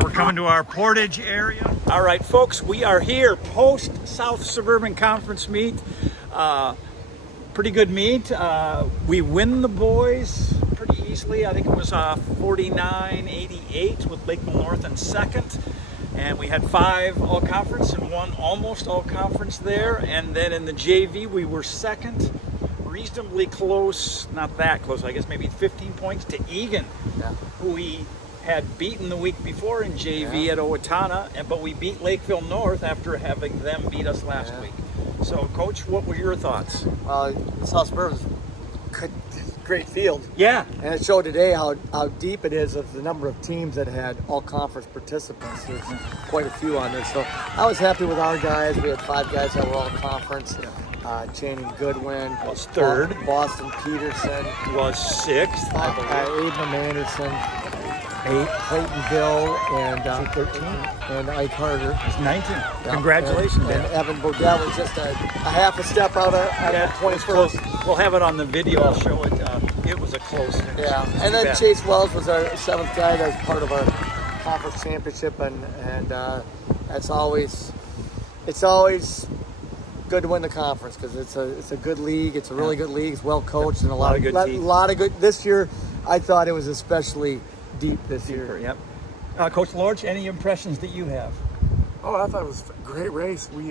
right, we're coming to our Portage area. All right, folks, we are here post South Suburban Conference meet. Pretty good meet. We win the boys pretty easily. I think it was 49-88 with Lakeville North in second. And we had 5 all-conference and 1 almost all-conference there. And then in the JV, we were second, reasonably close, not that close, I guess maybe 15 points to Egan, who we had beaten the week before in JV at Owatonna, but we beat Lakeville North after having them beat us last week. So, Coach, what were your thoughts? South Suburban's great field. Yeah. And it showed today how deep it is of the number of teams that had all-conference participants. There's quite a few on there. So I was happy with our guys. We had 5 guys that were all-conference. Channing Goodwin was third. Boston Peterson was 6th. Abram Anderson. 8. Clayton Bill and 13. And Ike Harder. It's 19. Yeah. Congratulations, and Evan Bodell was just a half a step out of 21st. We'll have it on the video. I'll show it. It was a close finish. Yeah, and then Chase Wells was our 7th guy that was part of our conference championship, and it's always good to win the conference because it's a good league. It's a really good league. It's well coached and a lot of good teams. A lot of good. This year, I thought it was especially deep this year. Yep. Coach Lorch, any impressions that you have? Oh, I thought it was a great race. We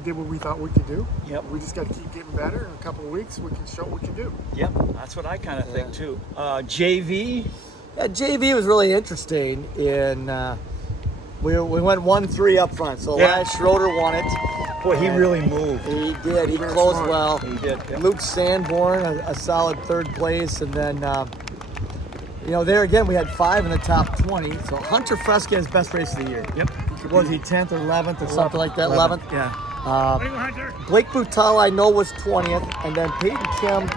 did what we thought we could do. Yep. We just got to keep getting better. In a couple of weeks, we can show what we can do. Yep. That's what I kind of think too. JV. Yeah, JV was really interesting. We went 1-3 up front. So Elias Schroeder won it. Boy, he really moved. He did. He closed well. He did. Yep. Luke Sanborn, a solid 3rd place, and then. There again, we had 5 in the top 20. So Hunter Fresca is best race of the year. Yep. Was he 10th or 11th or something like that? 11th. Yeah. Blake Boutal, I know, was 20th. And then Peyton Kim,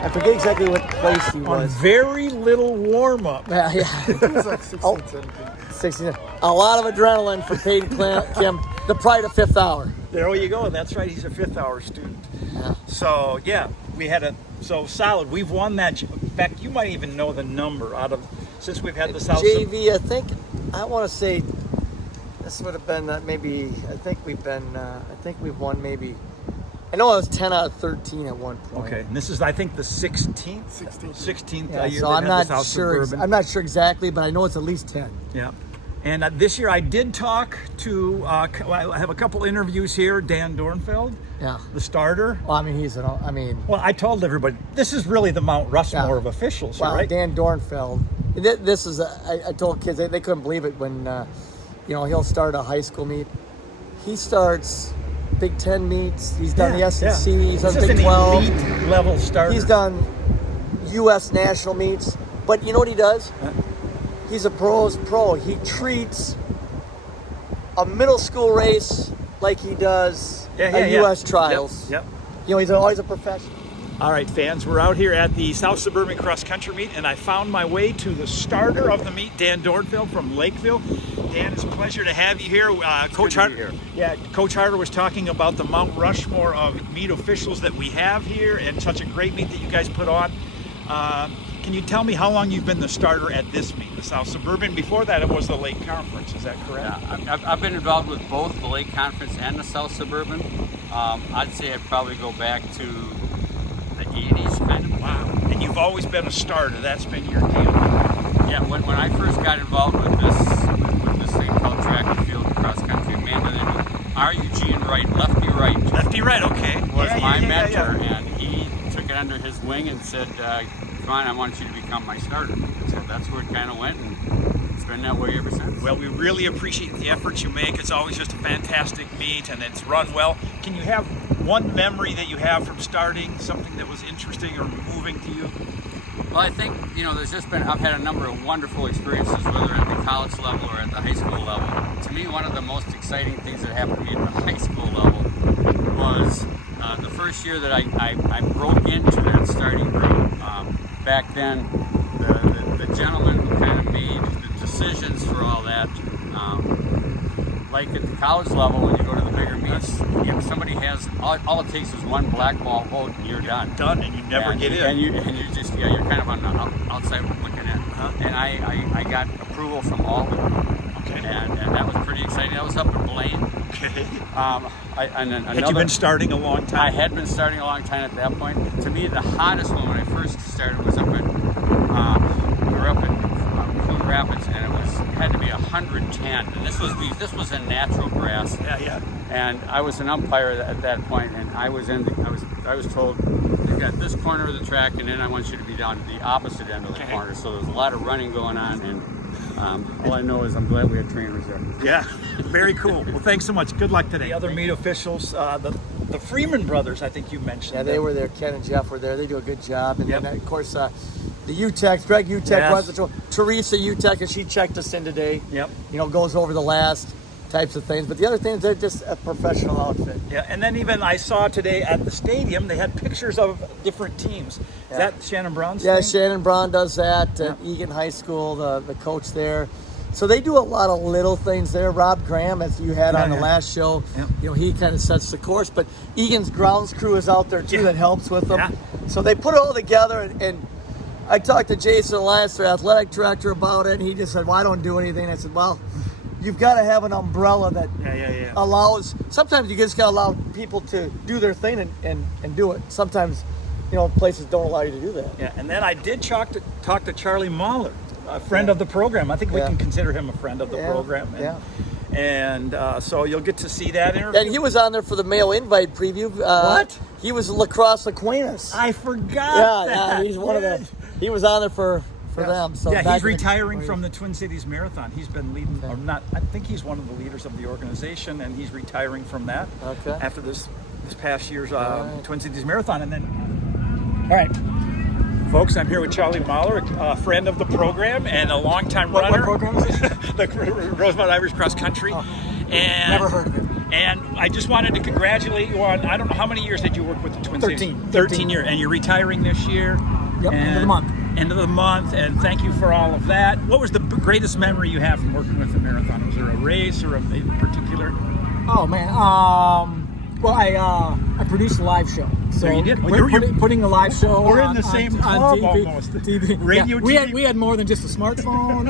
I forget exactly what place he was. On very little warm-up. Yeah. It was like 16, 17. 16. A lot of adrenaline for Peyton Kim, the pride of 5th hour. There you go. That's right. He's a 5th hour student. Yeah. So, we had solid. We've won that. In fact, you might even know the number since we've had the South JV. I want to say this would have been I think we've won maybe. I know I was 10 out of 13 at one point. Okay, and this is I think the 16th. 16th year. So I'm not sure. I'm not sure exactly, but I know it's at least 10. Yeah. And this year I did talk to, I have a couple interviews here, Dan Dornfeld, the starter. Well, Well, I told everybody, this is really the Mount Rushmore of officials, right? Dan Dornfeld. This is, I told kids, they couldn't believe it when, he'll start a high school meet. He starts Big Ten meets, he's done the SSC, he's done Big 12. Elite level starter. He's done U.S. national meets. But you know what he does? He's a pro's pro. He treats a middle school race like he does U.S. trials. Yep. He's always a professional. All right, fans, we're out here at the South Suburban Cross Country Meet, and I found my way to the starter of the meet, Dan Dornfeld from Lakeville. Dan, it's a pleasure to have you here. Coach Harder. Yeah, Coach Harder was talking about the Mount Rushmore of meet officials that we have here, and such a great meet that you guys put on. Can you tell me how long you've been the starter at this meet, the South Suburban? Before that, it was the Lake Conference. Is that correct? Yeah, I've been involved with both the Lake Conference and the South Suburban. I'd say I'd probably go back to the 80s, kind of. Wow. And you've always been a starter. That's been your deal. Yeah, when I first got involved with this thing called track and field cross country, Amanda, they knew R.U.G. Wright, Lefty Wright. Lefty Wright, okay. Was my mentor, and he took it under his wing and said, come on, I want you to become my starter. So that's where it kind of went, and it's been that way ever since. Well, we really appreciate the efforts you make. It's always just a fantastic meet, and it's run well. Can you have one memory that you have from starting, something that was interesting or moving to you? Well, I think, I've had a number of wonderful experiences, whether at the college level or at the high school level. To me, one of the most exciting things that happened to me at the high school level was the first year that I broke into that starting group. Back then, the gentleman who kind of made the decisions for all that like at the college level, when you go to the bigger meets, if somebody has all it takes is one black ball vote and you're done. Done, and you never get in. And you just you're kind of on the outside looking in. And I got approval from all of them. Okay. And that was pretty exciting. That was up in Blaine. Okay. Had you been starting a long time? I had been starting a long time at that point. To me, the hottest one when I first started was up at we were up at Coon Rapids, and it had to be 110. And this was in natural grass. Yeah. And I was an umpire at that point, and I was told, you've got this corner of the track, and then I want you to be down to the opposite end of the corner. So there was a lot of running going on, and all I know is I'm glad we had trainers there. Yeah, very cool. Well, thanks so much. Good luck today. The other meet officials, the Freeman brothers, I think you mentioned. Yeah, they were there. Ken and Jeff were there. They do a good job. And Yep. then, of course, the UTEC, Greg UTEC Yes. runs the show. Teresa UTEC, and she checked us in today. Yep. Goes over the last types of things. But the other thing is they're just a professional outfit. Yeah, and then even I saw today at the stadium, they had pictures of different teams. Is that Shannon Brown's Yeah, thing? Shannon Brown does that at Yeah. Egan High School, the coach there. So they do a lot of little things there. Rob Graham, as you had on the last show, he kind of sets the course. But Egan's grounds crew is out there too that helps with them. Yeah. So they put it all together. And I talked to Jason Alliance, their athletic director, about it. And he just said, well, I don't do anything. I said, well, you've got to have an umbrella that allows, sometimes you just got to allow people to do their thing and do it. Sometimes, places don't allow you to do that. Yeah, and then I did talk to Charlie Mahler, a friend of the program. I think we can consider him a friend of the program. And so you'll get to see that interview. And he was on there for the male invite preview. What? He was lacrosse acquaintance. I forgot that. He's one of the. He was on there for them. So he's retiring from the Twin Cities Marathon. He's been leading, or not. I think he's one of the leaders of the organization, and he's retiring from that after this past year's Twin Cities Marathon. And then, all right, folks, I'm here with Charlie Mahler, a friend of the program and a longtime runner. What program is this? The Rosemount Irish Cross Country. And Never heard of it. And I just wanted to congratulate you on, I don't know, how many years did you work with the Twin Cities? 13 years. And you're retiring this year. Yep, end of the month. End of the month, and thank you for all of that. What was the greatest memory you have from working with the marathon? Was there a race or a particular? Oh man, well I produced a live show. So There you did. Well, we're putting a live show. We're on, in the same on club TV. almost. TV. Radio, yeah, TV. we had more than just a smartphone,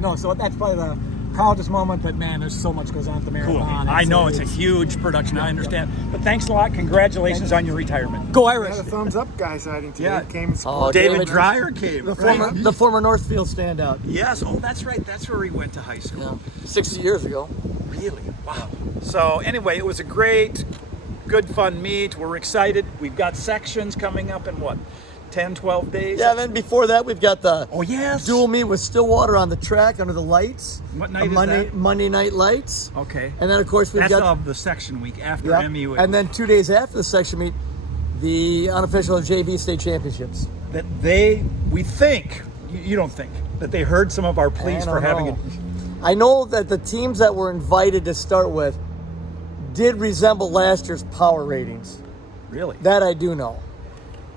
no. So that's probably the proudest moment. But man, there's so much goes on at the Cool. marathon. I know it's a huge production. I understand. But thanks a lot. Congratulations on your retirement. Go Irish. Yeah, the thumbs up guy sighting today Yeah. came and Oh, supported. David David Dreyer came. the former Northfield standout. Yes. Oh, that's right. That's where he went to high school. 60 years ago. Really? Wow. So anyway, it was a great, good, fun meet. We're excited. We've got sections coming up in 10, 12 days? Yeah, and then before that, we've got the dual meet with Stillwater on the track under the lights. What night is that? Monday night lights. Okay. And then, of course, we've That's got of the section week after MU. And then 2 days after the section meet, the unofficial JV state championships. That we think, you don't think, that they heard some of our pleas for having it. I know that the teams that were invited to start with did resemble last year's power ratings. Really? That I do know.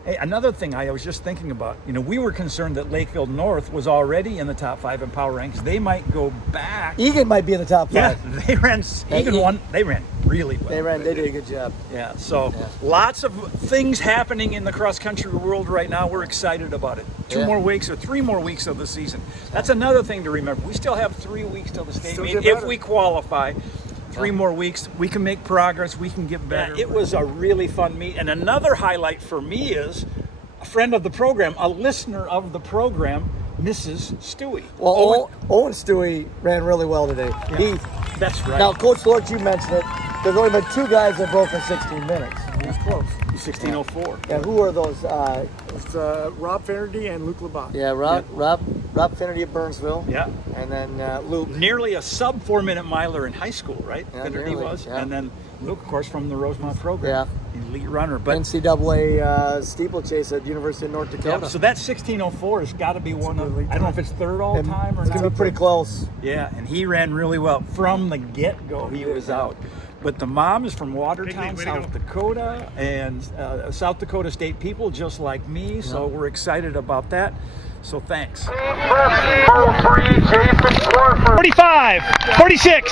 Hey, another thing I was just thinking about, we were concerned that Lakeville North was already in the top 5 in power ranks. They might go back. Egan might be in the top 5. Yeah, they ran. They ran really well. They did a good job. Yeah, so lots of things happening in the cross-country world right now. We're excited about it. 2 more weeks or 3 more weeks of the season. That's another thing to remember. We still have 3 weeks till the state meet. If we qualify, 3 more weeks, we can make progress, we can get better. It was a really fun meet. And another highlight for me is a friend of the program, a listener of the program, Mrs. Stewie. Well, Owen Stewie ran really well today. Yeah. That's right. Now, Coach Lord, you mentioned it. There's only been 2 guys that broke in 16 minutes. That's close. 16:04. And who are those? It's Rob Finnerty and Luke Labat. Yeah, Rob Finnerty of Burnsville. Yeah. And then Luke. Nearly a sub 4-minute miler in high school, right? Yeah, Finnerty nearly, was. yeah. And then Luke, of course, from the Rosemount program. Elite runner. But NCAA steeplechase at University of North Dakota. so that 16:04 has got to be one of, I don't know if it's third all time or It's not. going to be pretty close. Yeah, and he ran really well. From the get-go, he was out. But the mom is from Watertown, South Dakota, and South Dakota State people just like me, so we're excited about that. So thanks. 45, 46.